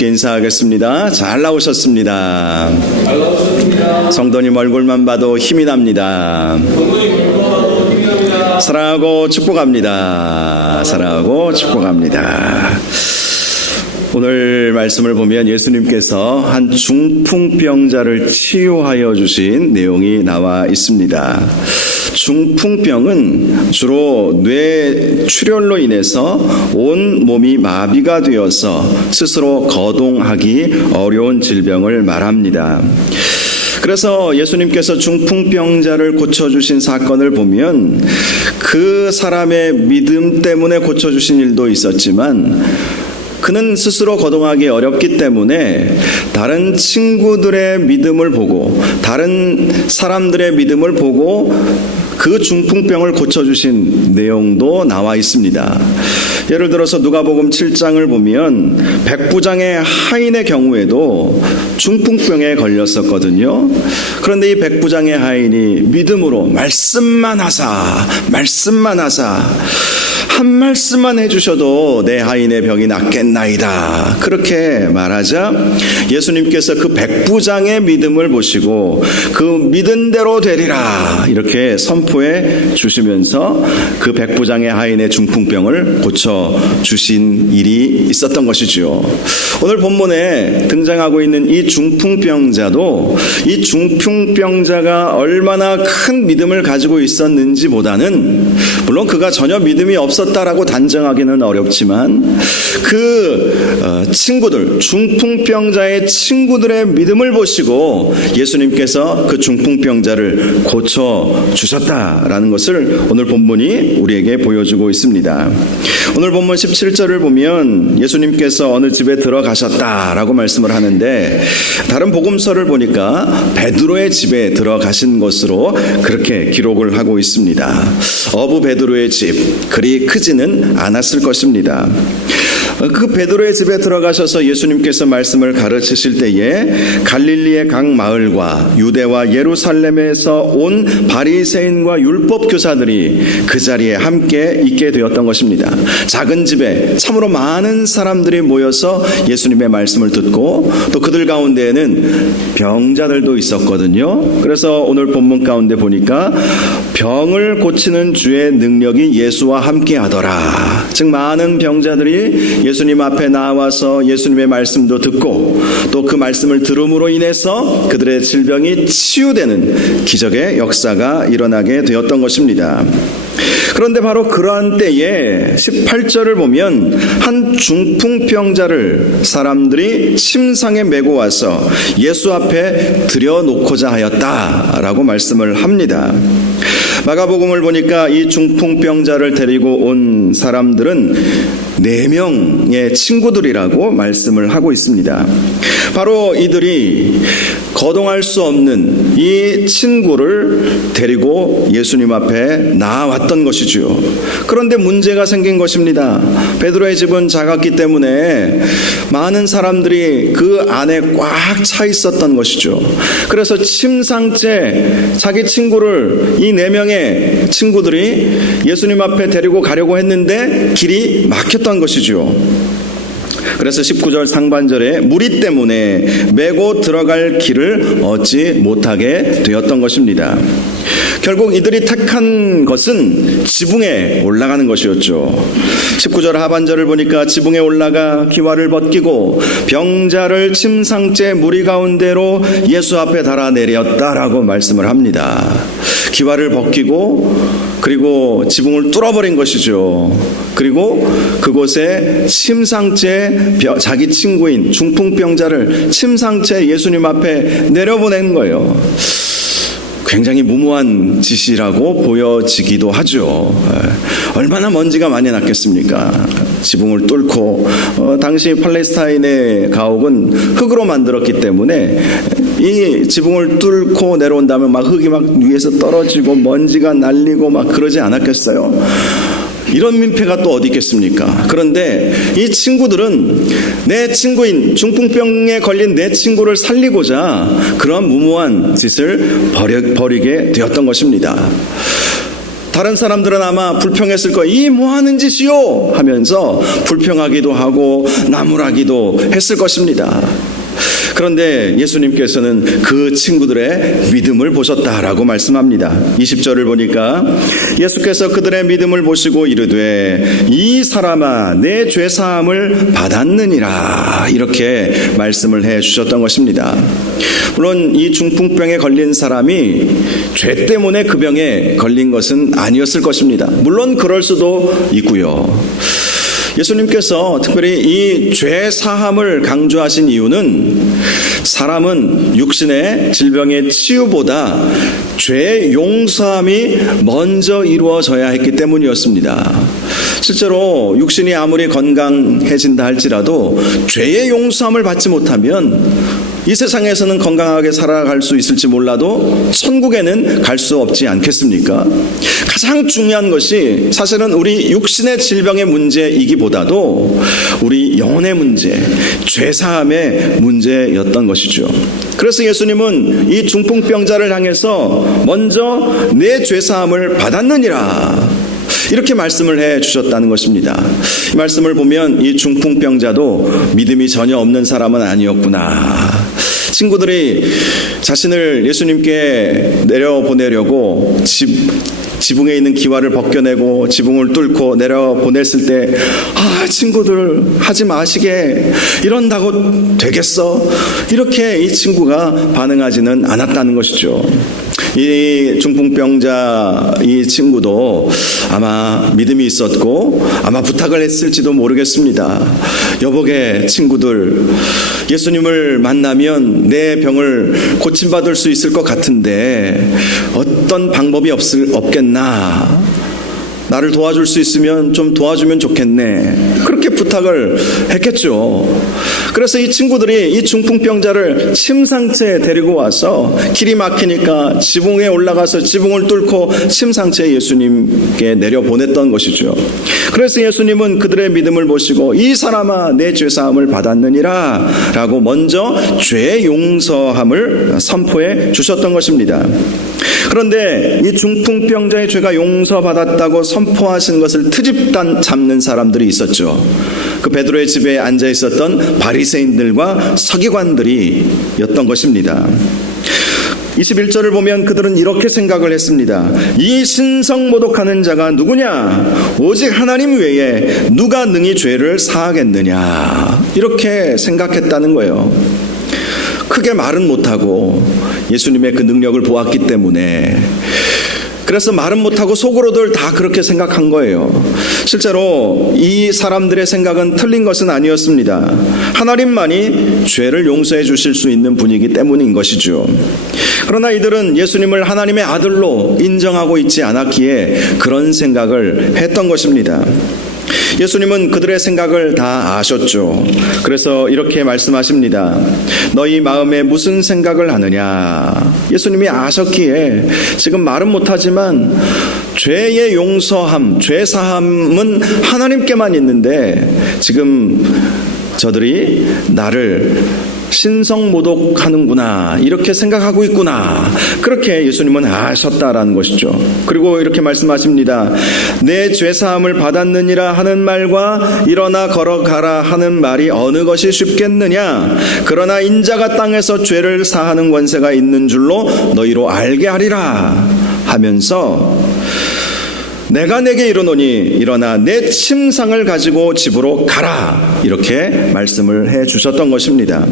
함께 인사하겠습니다. 잘 나오셨습니다. 성도님 얼굴만 봐도 힘이 납니다. 사랑하고 축복합니다. 사랑하고 축복합니다. 오늘 말씀을 보면 예수님께서 한 중풍병자를 치유하여 주신 내용이 나와 있습니다. 중풍병은 주로 뇌출혈로 인해서 온 몸이 마비가 되어서 스스로 거동하기 어려운 질병을 말합니다. 그래서 예수님께서 중풍병자를 고쳐주신 사건을 보면 그 사람의 믿음 때문에 고쳐주신 일도 있었지만 그는 스스로 거동하기 어렵기 때문에 다른 친구들의 믿음을 보고 다른 사람들의 믿음을 보고 그 중풍병을 고쳐주신 내용도 나와 있습니다. 예를 들어서 누가복음 7장을 보면 백부장의 하인의 경우에도 중풍병에 걸렸었거든요. 그런데 이 백부장의 하인이 믿음으로 말씀만 하사 한 말씀만 해주셔도 내 하인의 병이 낫겠나이다. 그렇게 말하자 예수님께서 그 백부장의 믿음을 보시고 그 믿은 대로 되리라 이렇게 선포해 주시면서 그 백부장의 하인의 중풍병을 고쳐주신 일이 있었던 것이죠. 오늘 본문에 등장하고 있는 이 중풍병자도 이 중풍병자가 얼마나 큰 믿음을 가지고 있었는지보다는 물론 그가 전혀 믿음이 없었다라고 단정하기는 어렵지만 그 친구들, 중풍병자의 친구들의 믿음을 보시고 예수님께서 그 중풍병자를 고쳐주셨다라는 것을 오늘 본문이 우리에게 보여주고 있습니다. 오늘 본문 17절을 보면 예수님께서 어느 집에 들어가셨다라고 말씀을 하는데 다른 복음서를 보니까 베드로의 집에 들어가신 것으로 그렇게 기록을 하고 있습니다. 어부 베드로의 집, 그리 크지는 않았을 것입니다. 그 베드로의 집에 들어가셔서 예수님께서 말씀을 가르치실 때에 갈릴리의 각 마을과 유대와 예루살렘에서 온 바리새인과 율법 교사들이 그 자리에 함께 있게 되었던 것입니다. 작은 집에 참으로 많은 사람들이 모여서 예수님의 말씀을 듣고 또 그들 가운데에는 병자들도 있었거든요. 그래서 오늘 본문 가운데 보니까 병을 고치는 주의 능력이 예수와 함께 하더라. 즉 많은 병자들이 예수님 앞에 나와서 예수님의 말씀도 듣고 또 그 말씀을 들음으로 인해서 그들의 질병이 치유되는 기적의 역사가 일어나게 되었던 것입니다. 그런데 바로 그러한 때에 18절을 보면 한 중풍병자를 사람들이 침상에 메고 와서 예수 앞에 들여놓고자 하였다라고 말씀을 합니다. 마가복음을 보니까 이 중풍병자를 데리고 온 사람들은 4명의 친구들이라고 말씀을 하고 있습니다. 바로 이들이 거동할 수 없는 이 친구를 데리고 예수님 앞에 나왔던 것이죠. 그런데 문제가 생긴 것입니다. 베드로의 집은 작았기 때문에 많은 사람들이 그 안에 꽉 차 있었던 것이죠. 그래서 침상째 자기 친구를 이 4명의 친구들이 예수님 앞에 데리고 가려고 했는데 길이 막혔던 것이죠. 그래서 19절 상반절에 무리 때문에 메고 들어갈 길을 얻지 못하게 되었던 것입니다. 결국 이들이 택한 것은 지붕에 올라가는 것이었죠. 19절 하반절을 보니까 지붕에 올라가 기와를 벗기고 병자를 침상째 무리 가운데로 예수 앞에 달아내렸다라고 말씀을 합니다. 기와를 벗기고 그리고 지붕을 뚫어버린 것이죠. 그리고 그곳에 침상째 자기 친구인 중풍병자를 침상째 예수님 앞에 내려보낸 거예요. 굉장히 무모한 짓이라고 보여지기도 하죠. 얼마나 먼지가 많이 났겠습니까? 지붕을 뚫고 당시 팔레스타인의 가옥은 흙으로 만들었기 때문에 이 지붕을 뚫고 내려온다면 막 흙이 막 위에서 떨어지고 먼지가 날리고 막 그러지 않았겠어요? 이런 민폐가 또 어디 있겠습니까? 그런데 이 친구들은 내 친구인 중풍병에 걸린 내 친구를 살리고자 그런 무모한 짓을 벌이게 되었던 것입니다. 다른 사람들은 아마 불평했을 거예요. 이 뭐 하는 짓이요? 하면서 불평하기도 하고 나무라기도 했을 것입니다. 그런데 예수님께서는 그 친구들의 믿음을 보셨다라고 말씀합니다. 20절을 보니까 예수께서 그들의 믿음을 보시고 이르되 이 사람아 내 죄사함을 받았느니라 이렇게 말씀을 해 주셨던 것입니다. 물론 이 중풍병에 걸린 사람이 죄 때문에 그 병에 걸린 것은 아니었을 것입니다. 물론 그럴 수도 있고요. 예수님께서 특별히 이 죄 사함을 강조하신 이유는 사람은 육신의 질병의 치유보다 죄 용서함이 먼저 이루어져야 했기 때문이었습니다. 실제로 육신이 아무리 건강해진다 할지라도 죄의 용서함을 받지 못하면 이 세상에서는 건강하게 살아갈 수 있을지 몰라도 천국에는 갈 수 없지 않겠습니까? 가장 중요한 것이 사실은 우리 육신의 질병의 문제이기보다도 우리 영혼의 문제, 죄사함의 문제였던 것이죠. 그래서 예수님은 이 중풍병자를 향해서 먼저 내 죄사함을 받았느니라 이렇게 말씀을 해 주셨다는 것입니다. 이 말씀을 보면 이 중풍병자도 믿음이 전혀 없는 사람은 아니었구나. 친구들이 자신을 예수님께 내려보내려고 지붕에 있는 기와를 벗겨내고 지붕을 뚫고 내려보냈을 때 친구들 하지 마시게 이런다고 되겠어? 이렇게 이 친구가 반응하지는 않았다는 것이죠. 이 중풍병자 이 친구도 아마 믿음이 있었고 아마 부탁을 했을지도 모르겠습니다. 여보게 친구들, 예수님을 만나면 내 병을 고침받을 수 있을 것 같은데 어떤 방법이 없겠나? 나를 도와줄 수 있으면 좀 도와주면 좋겠네. 그렇게 부탁을 했겠죠. 그래서 이 친구들이 이 중풍병자를 침상체에 데리고 와서 길이 막히니까 지붕에 올라가서 지붕을 뚫고 침상체에 예수님께 내려보냈던 것이죠. 그래서 예수님은 그들의 믿음을 보시고 이 사람아 내 죄사함을 받았느니라 라고 먼저 죄 용서함을 선포해 주셨던 것입니다. 그런데 이 중풍병자의 죄가 용서받았다고 선포하신 것을 트집단 잡는 사람들이 있었죠. 그 베드로의 집에 앉아 있었던 바리새인들과 서기관들이었던 것입니다. 21절을 보면 그들은 이렇게 생각을 했습니다. 이 신성모독하는 자가 누구냐? 오직 하나님 외에 누가 능히 죄를 사하겠느냐? 이렇게 생각했다는 거예요. 크게 말은 못하고 예수님의 그 능력을 보았기 때문에 그래서 말은 못하고 속으로들 다 그렇게 생각한 거예요. 실제로 이 사람들의 생각은 틀린 것은 아니었습니다. 하나님만이 죄를 용서해 주실 수 있는 분이기 때문인 것이죠. 그러나 이들은 예수님을 하나님의 아들로 인정하고 있지 않았기에 그런 생각을 했던 것입니다. 예수님은 그들의 생각을 다 아셨죠. 그래서 이렇게 말씀하십니다. 너희 마음에 무슨 생각을 하느냐? 예수님이 아셨기에 지금 말은 못하지만 죄의 용서함, 죄사함은 하나님께만 있는데 지금 저들이 나를 신성모독하는구나 이렇게 생각하고 있구나 그렇게 예수님은 아셨다라는 것이죠. 그리고 이렇게 말씀하십니다. 내 죄사함을 받았느니라 하는 말과 일어나 걸어가라 하는 말이 어느 것이 쉽겠느냐? 그러나 인자가 땅에서 죄를 사하는 권세가 있는 줄로 너희로 알게 하리라 하면서 내가 내게 이르노니 일어나 내 침상을 가지고 집으로 가라 이렇게 말씀을 해 주셨던 것입니다.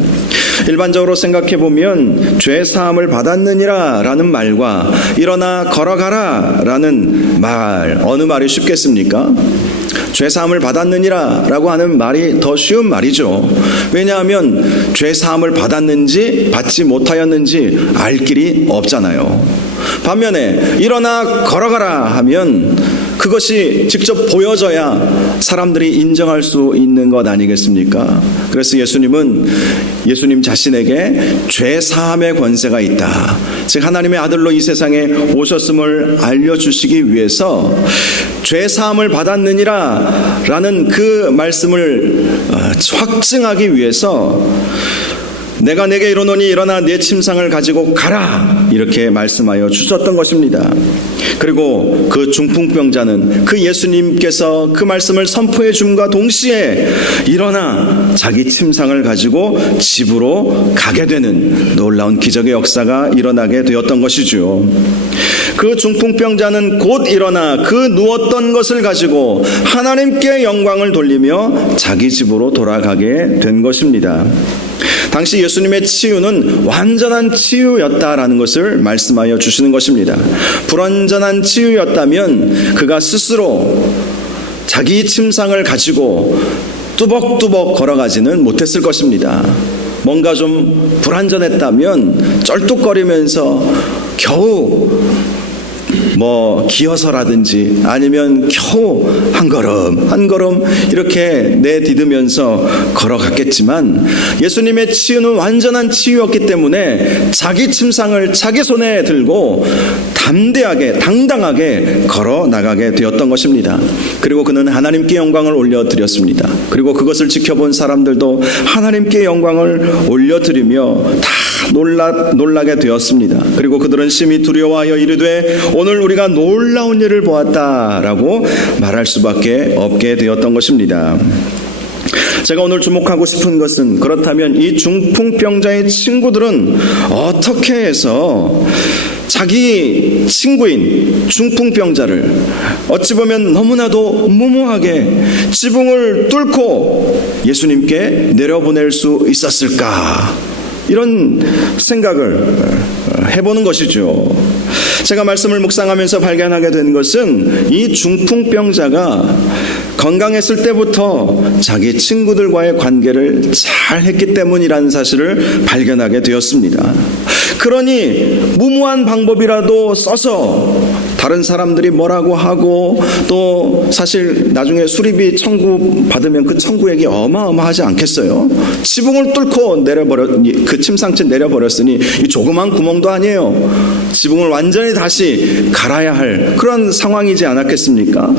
일반적으로 생각해 보면 죄 사함을 받았느니라 라는 말과 일어나 걸어가라 라는 말 어느 말이 쉽겠습니까? 죄 사함을 받았느니라 라고 하는 말이 더 쉬운 말이죠. 왜냐하면 죄 사함을 받았는지 받지 못하였는지 알 길이 없잖아요. 반면에 일어나 걸어가라 하면 그것이 직접 보여져야 사람들이 인정할 수 있는 것 아니겠습니까? 그래서 예수님은 예수님 자신에게 죄 사함의 권세가 있다. 즉 하나님의 아들로 이 세상에 오셨음을 알려주시기 위해서 죄 사함을 받았느니라 라는 그 말씀을 확증하기 위해서 내가 내게 이르노니 일어나 내 침상을 가지고 가라, 이렇게 말씀하여 주셨던 것입니다. 그리고 그 중풍병자는 그 예수님께서 그 말씀을 선포해 줌과 동시에 일어나 자기 침상을 가지고 집으로 가게 되는 놀라운 기적의 역사가 일어나게 되었던 것이죠. 그 중풍병자는 곧 일어나 그 누웠던 것을 가지고 하나님께 영광을 돌리며 자기 집으로 돌아가게 된 것입니다. 당시 예수님의 치유는 완전한 치유였다라는 것을 말씀하여 주시는 것입니다. 불완전한 치유였다면 그가 스스로 자기 침상을 가지고 뚜벅뚜벅 걸어가지는 못했을 것입니다. 뭔가 좀 불완전했다면 쩔뚝거리면서 겨우 기어서라든지 아니면 겨우 한 걸음 이렇게 내디디면서 걸어갔겠지만, 예수님의 치유는 완전한 치유였기 때문에 자기 침상을 자기 손에 들고 담대하게 당당하게 걸어 나가게 되었던 것입니다. 그리고 그는 하나님께 영광을 올려드렸습니다. 그리고 그것을 지켜본 사람들도 하나님께 영광을 올려드리며 다 놀라게 되었습니다. 그리고 그들은 심히 두려워하여 이르되 오늘 우리가 놀라운 일을 보았다라고 말할 수밖에 없게 되었던 것입니다. 제가 오늘 주목하고 싶은 것은, 그렇다면 이 중풍병자의 친구들은 어떻게 해서 자기 친구인 중풍병자를 어찌 보면 너무나도 무모하게 지붕을 뚫고 예수님께 내려보낼 수 있었을까, 이런 생각을 해보는 것이죠. 제가 말씀을 묵상하면서 발견하게 된 것은, 이 중풍병자가 건강했을 때부터 자기 친구들과의 관계를 잘 했기 때문이라는 사실을 발견하게 되었습니다. 그러니 무모한 방법이라도 써서 다른 사람들이 뭐라고 하고, 또 사실 나중에 수리비 청구 받으면 그 청구액이 어마어마하지 않겠어요? 지붕을 뚫고 그 침상채 내려버렸으니 이 조그만 구멍도 아니에요. 지붕을 완전히 다시 갈아야 할 그런 상황이지 않았겠습니까?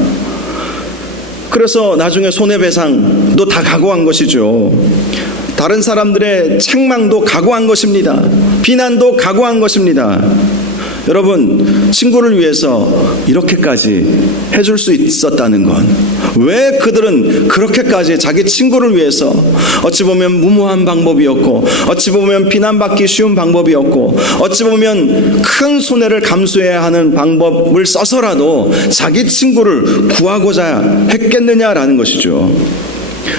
그래서 나중에 손해배상도 다 각오한 것이죠. 다른 사람들의 책망도 각오한 것입니다. 비난도 각오한 것입니다. 여러분, 친구를 위해서 이렇게까지 해줄 수 있었다는 건, 왜 그들은 그렇게까지 자기 친구를 위해서 어찌 보면 무모한 방법이었고, 어찌 보면 비난받기 쉬운 방법이었고, 어찌 보면 큰 손해를 감수해야 하는 방법을 써서라도 자기 친구를 구하고자 했겠느냐라는 것이죠.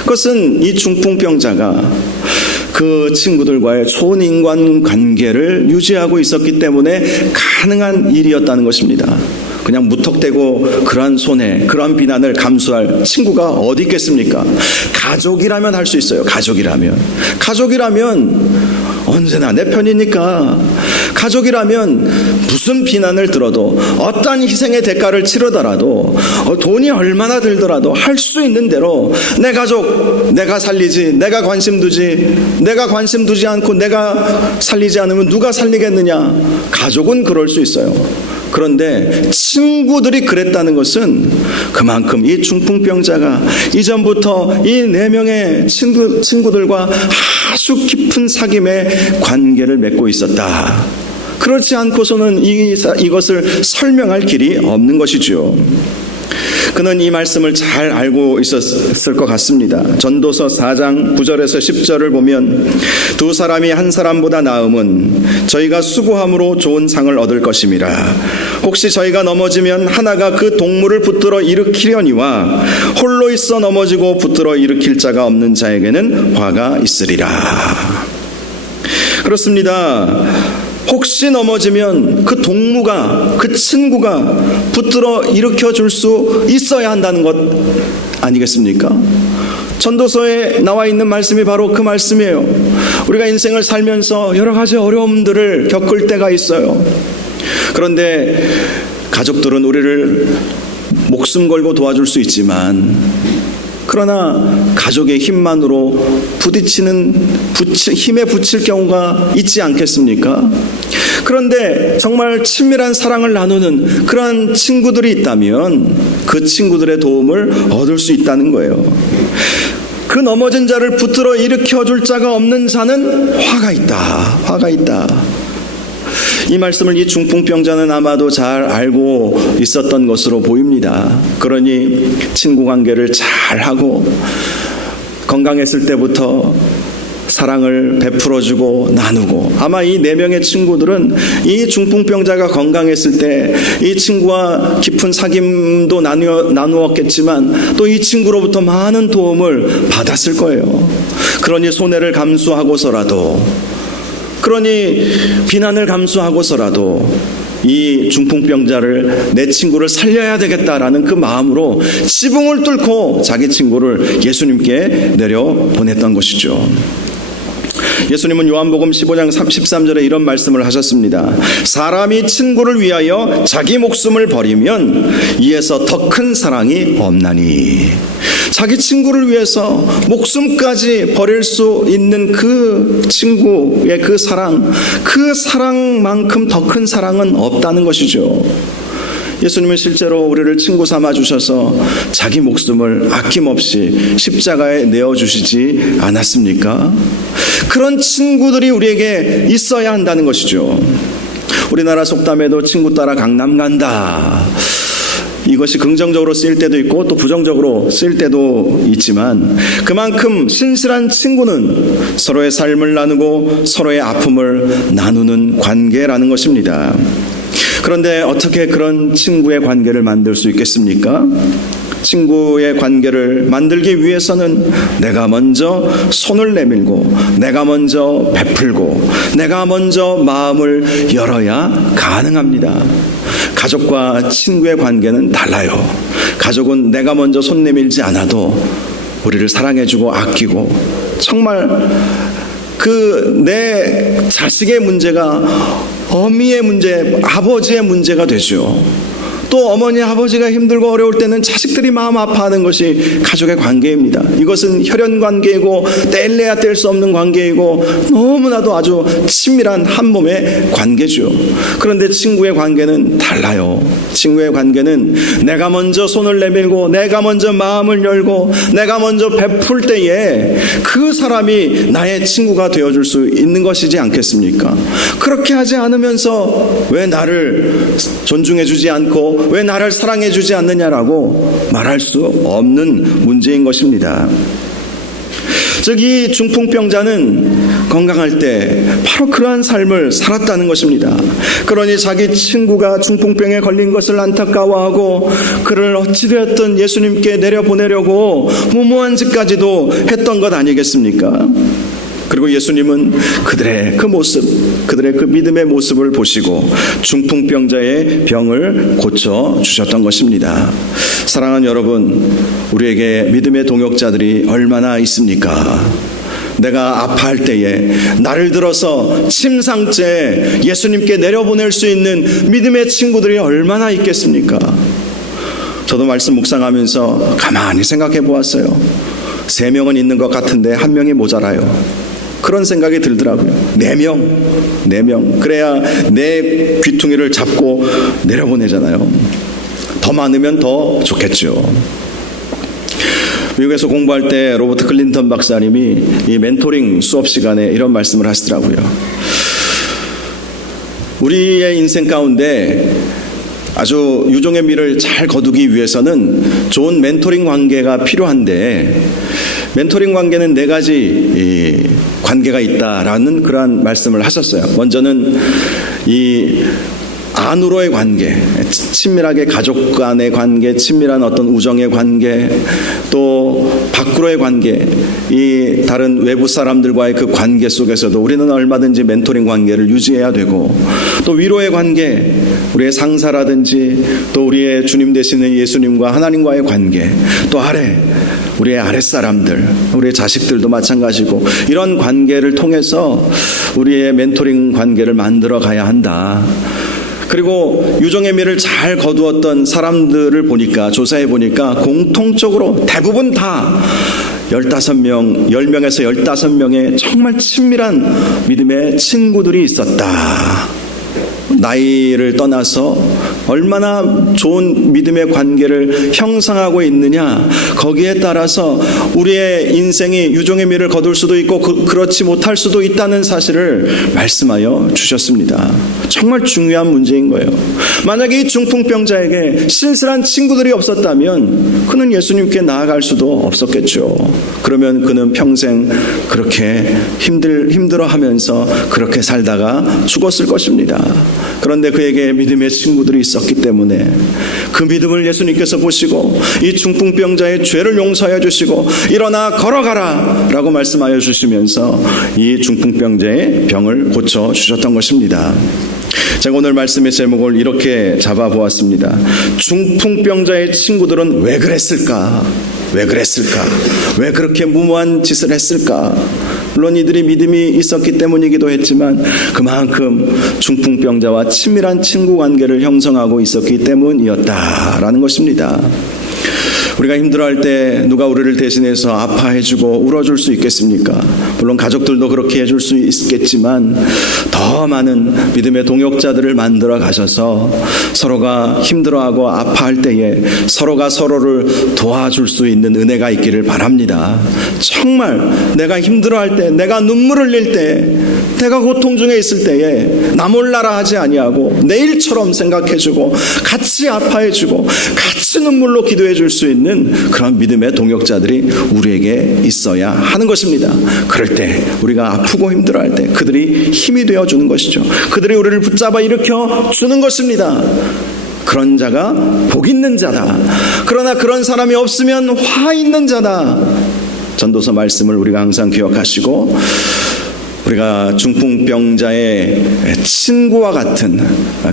그것은 이 중풍병자가 그 친구들과의 좋은 인간관계를 유지하고 있었기 때문에 가능한 일이었다는 것입니다. 그냥 무턱대고 그러한 손해, 그러한 비난을 감수할 친구가 어디 있겠습니까? 가족이라면 할 수 있어요. 가족이라면 언제나 내 편이니까. 가족이라면 무슨 비난을 들어도, 어떤 희생의 대가를 치르더라도, 돈이 얼마나 들더라도 할 수 있는 대로 내 가족 내가 살리지, 내가 관심 두지, 내가 관심 두지 않고 내가 살리지 않으면 누가 살리겠느냐. 가족은 그럴 수 있어요. 그런데 친구들이 그랬다는 것은 그만큼 이 중풍병자가 이전부터 이 4명의 친구들과 아주 깊은 사귐의 관계를 맺고 있었다. 그렇지 않고서는 이것을 설명할 길이 없는 것이죠. 그는 이 말씀을 잘 알고 있었을 것 같습니다. 전도서 4장 9절에서 10절을 보면, 두 사람이 한 사람보다 나음은 저희가 수고함으로 좋은 상을 얻을 것임이라. 혹시 저희가 넘어지면 하나가 그 동물을 붙들어 일으키려니와 홀로 있어 넘어지고 붙들어 일으킬 자가 없는 자에게는 화가 있으리라. 그렇습니다. 혹시 넘어지면 그 동무가, 그 친구가 붙들어 일으켜 줄 수 있어야 한다는 것 아니겠습니까? 전도서에 나와 있는 말씀이 바로 그 말씀이에요. 우리가 인생을 살면서 여러 가지 어려움들을 겪을 때가 있어요. 그런데 가족들은 우리를 목숨 걸고 도와줄 수 있지만, 그러나 가족의 힘만으로 힘에 부칠 경우가 있지 않겠습니까? 그런데 정말 친밀한 사랑을 나누는 그러한 친구들이 있다면 그 친구들의 도움을 얻을 수 있다는 거예요. 그 넘어진 자를 붙들어 일으켜 줄 자가 없는 자는 화가 있다. 화가 있다. 이 말씀을 이 중풍병자는 아마도 잘 알고 있었던 것으로 보입니다. 그러니 친구 관계를 잘하고 건강했을 때부터 사랑을 베풀어주고 나누고, 아마 이 4명의 친구들은 이 중풍병자가 건강했을 때 이 친구와 깊은 사귐도 나누었겠지만 또 이 친구로부터 많은 도움을 받았을 거예요. 그러니 손해를 감수하고서라도, 그러니 비난을 감수하고서라도 이 중풍병자를, 내 친구를 살려야 되겠다라는 그 마음으로 지붕을 뚫고 자기 친구를 예수님께 내려보냈던 것이죠. 예수님은 요한복음 15장 13절에 이런 말씀을 하셨습니다. 사람이 친구를 위하여 자기 목숨을 버리면 이에서 더 큰 사랑이 없나니. 자기 친구를 위해서 목숨까지 버릴 수 있는 그 친구의 그 사랑만큼 더 큰 사랑은 없다는 것이죠. 예수님은 실제로 우리를 친구 삼아 주셔서 자기 목숨을 아낌없이 십자가에 내어주시지 않았습니까? 그런 친구들이 우리에게 있어야 한다는 것이죠. 우리나라 속담에도 친구 따라 강남 간다, 이것이 긍정적으로 쓰일 때도 있고 또 부정적으로 쓰일 때도 있지만, 그만큼 신실한 친구는 서로의 삶을 나누고 서로의 아픔을 나누는 관계라는 것입니다. 그런데 어떻게 그런 친구의 관계를 만들 수 있겠습니까? 친구의 관계를 만들기 위해서는 내가 먼저 손을 내밀고, 내가 먼저 베풀고, 내가 먼저 마음을 열어야 가능합니다. 가족과 친구의 관계는 달라요. 가족은 내가 먼저 손 내밀지 않아도 우리를 사랑해주고 아끼고, 정말 내 자식의 문제가 어미의 문제, 아버지의 문제가 되죠. 또 어머니 아버지가 힘들고 어려울 때는 자식들이 마음 아파하는 것이 가족의 관계입니다. 이것은 혈연 관계이고 뗄래야 뗄 수 없는 관계이고 너무나도 아주 친밀한 한 몸의 관계죠. 그런데 친구의 관계는 달라요. 친구의 관계는 내가 먼저 손을 내밀고, 내가 먼저 마음을 열고, 내가 먼저 베풀 때에 그 사람이 나의 친구가 되어줄 수 있는 것이지 않겠습니까? 그렇게 하지 않으면서 왜 나를 존중해주지 않고 왜 나를 사랑해주지 않느냐라고 말할 수 없는 문제인 것입니다. 즉, 이 중풍병자는 건강할 때 바로 그러한 삶을 살았다는 것입니다. 그러니 자기 친구가 중풍병에 걸린 것을 안타까워하고 그를 어찌되었든 예수님께 내려보내려고 무모한 짓까지도 했던 것 아니겠습니까? 그리고 예수님은 그들의 그 모습, 그들의 그 믿음의 모습을 보시고 중풍병자의 병을 고쳐주셨던 것입니다. 사랑하는 여러분, 우리에게 믿음의 동역자들이 얼마나 있습니까? 내가 아파할 때에 나를 들어서 침상째 예수님께 내려보낼 수 있는 믿음의 친구들이 얼마나 있겠습니까? 저도 말씀 묵상하면서 가만히 생각해 보았어요. 3명은 있는 것 같은데 1명이 모자라요. 그런 생각이 들더라고요. 4명. 그래야 내 귀퉁이를 잡고 내려보내잖아요. 더 많으면 더 좋겠죠. 미국에서 공부할 때 로버트 클린턴 박사님이 이 멘토링 수업 시간에 이런 말씀을 하시더라고요. 우리의 인생 가운데 아주 유종의 미를 잘 거두기 위해서는 좋은 멘토링 관계가 필요한데, 멘토링 관계는 4가지 관계가 있다라는 그러한 말씀을 하셨어요. 먼저는 이 안으로의 관계, 친밀하게 가족 간의 관계, 친밀한 어떤 우정의 관계, 또 밖으로의 관계, 이 다른 외부 사람들과의 그 관계 속에서도 우리는 얼마든지 멘토링 관계를 유지해야 되고, 또 위로의 관계, 우리의 상사라든지 또 우리의 주님 되시는 예수님과 하나님과의 관계, 또 우리의 아랫사람들, 우리의 자식들도 마찬가지고, 이런 관계를 통해서 우리의 멘토링 관계를 만들어 가야 한다. 그리고 유종의 미를 잘 거두었던 사람들을 보니까, 조사해 보니까 공통적으로 대부분 다 15명, 10명에서 15명의 정말 친밀한 믿음의 친구들이 있었다. 나이를 떠나서 얼마나 좋은 믿음의 관계를 형성하고 있느냐, 거기에 따라서 우리의 인생이 유종의 미를 거둘 수도 있고 그렇지 못할 수도 있다는 사실을 말씀하여 주셨습니다. 정말 중요한 문제인 거예요. 만약에 이 중풍병자에게 신실한 친구들이 없었다면 그는 예수님께 나아갈 수도 없었겠죠. 그러면 그는 평생 그렇게 힘들어하면서 그렇게 살다가 죽었을 것입니다. 그런데 그에게 믿음의 친구들이 있었기 때문에 그 믿음을 예수님께서 보시고 이 중풍병자의 죄를 용서해 주시고 일어나 걸어가라 라고 말씀하여 주시면서 이 중풍병자의 병을 고쳐주셨던 것입니다. 제가 오늘 말씀의 제목을 이렇게 잡아보았습니다. 중풍병자의 친구들은 왜 그랬을까? 왜 그랬을까? 왜 그렇게 무모한 짓을 했을까? 물론 이들이 믿음이 있었기 때문이기도 했지만 그만큼 중풍병자와 친밀한 친구 관계를 형성하고 있었기 때문이었다라는 것입니다. 우리가 힘들어할 때 누가 우리를 대신해서 아파해주고 울어줄 수 있겠습니까? 물론 가족들도 그렇게 해줄 수 있겠지만 더 많은 믿음의 동역자들을 만들어 가셔서 서로가 힘들어하고 아파할 때에 서로가 서로를 도와줄 수 있는 은혜가 있기를 바랍니다. 정말 내가 힘들어할 때, 내가 눈물 흘릴 때, 내가 고통 중에 있을 때에 나 몰라라 하지 아니하고 내일처럼 생각해주고 같이 아파해주고 같이 눈물로 기도해줄 수 있는 그런 믿음의 동역자들이 우리에게 있어야 하는 것입니다. 그럴 때 우리가 아프고 힘들어할 때 그들이 힘이 되어주는 것이죠. 그들이 우리를 붙잡아 일으켜 주는 것입니다. 그런 자가 복 있는 자다. 그러나 그런 사람이 없으면 화 있는 자다. 전도서 말씀을 우리가 항상 기억하시고 우리가 중풍병자의 친구와 같은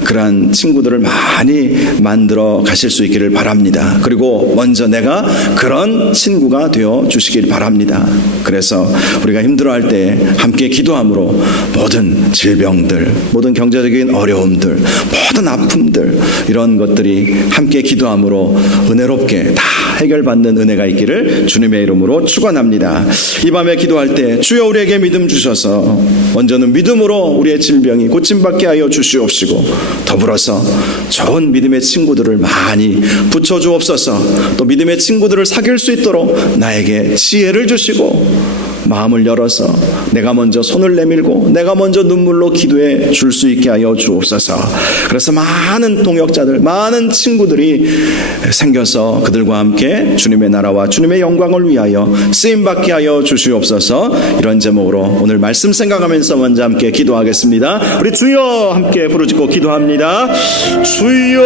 그러한 친구들을 많이 만들어 가실 수 있기를 바랍니다. 그리고 먼저 내가 그런 친구가 되어 주시길 바랍니다. 그래서 우리가 힘들어할 때 함께 기도함으로 모든 질병들, 모든 경제적인 어려움들, 모든 아픔들 이런 것들이 함께 기도함으로 은혜롭게 다 해결받는 은혜가 있기를 주님의 이름으로 축원합니다. 이 밤에 기도할 때 주여 우리에게 믿음 주셔서 먼저는 믿음으로 우리의 질병이 고침받게 하여 주시옵시고 더불어서 좋은 믿음의 친구들을 많이 붙여주옵소서. 또 믿음의 친구들을 사귈 수 있도록 나에게 지혜를 주시고 마음을 열어서 내가 먼저 손을 내밀고 내가 먼저 눈물로 기도해 줄 수 있게 하여 주옵소서. 그래서 많은 동역자들, 많은 친구들이 생겨서 그들과 함께 주님의 나라와 주님의 영광을 위하여 쓰임받게 하여 주시옵소서. 이런 제목으로 오늘 말씀 생각하면서 먼저 함께 기도하겠습니다. 우리 주여 함께 부르짖고 기도합니다. 주여,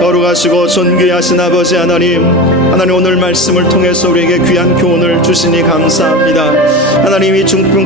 거룩하시고 존귀하신 아버지 하나님, 하나님 오늘 말씀을 통해서 우리에게 귀한 교훈을 주시니 감사합니다. 하나님 이 중풍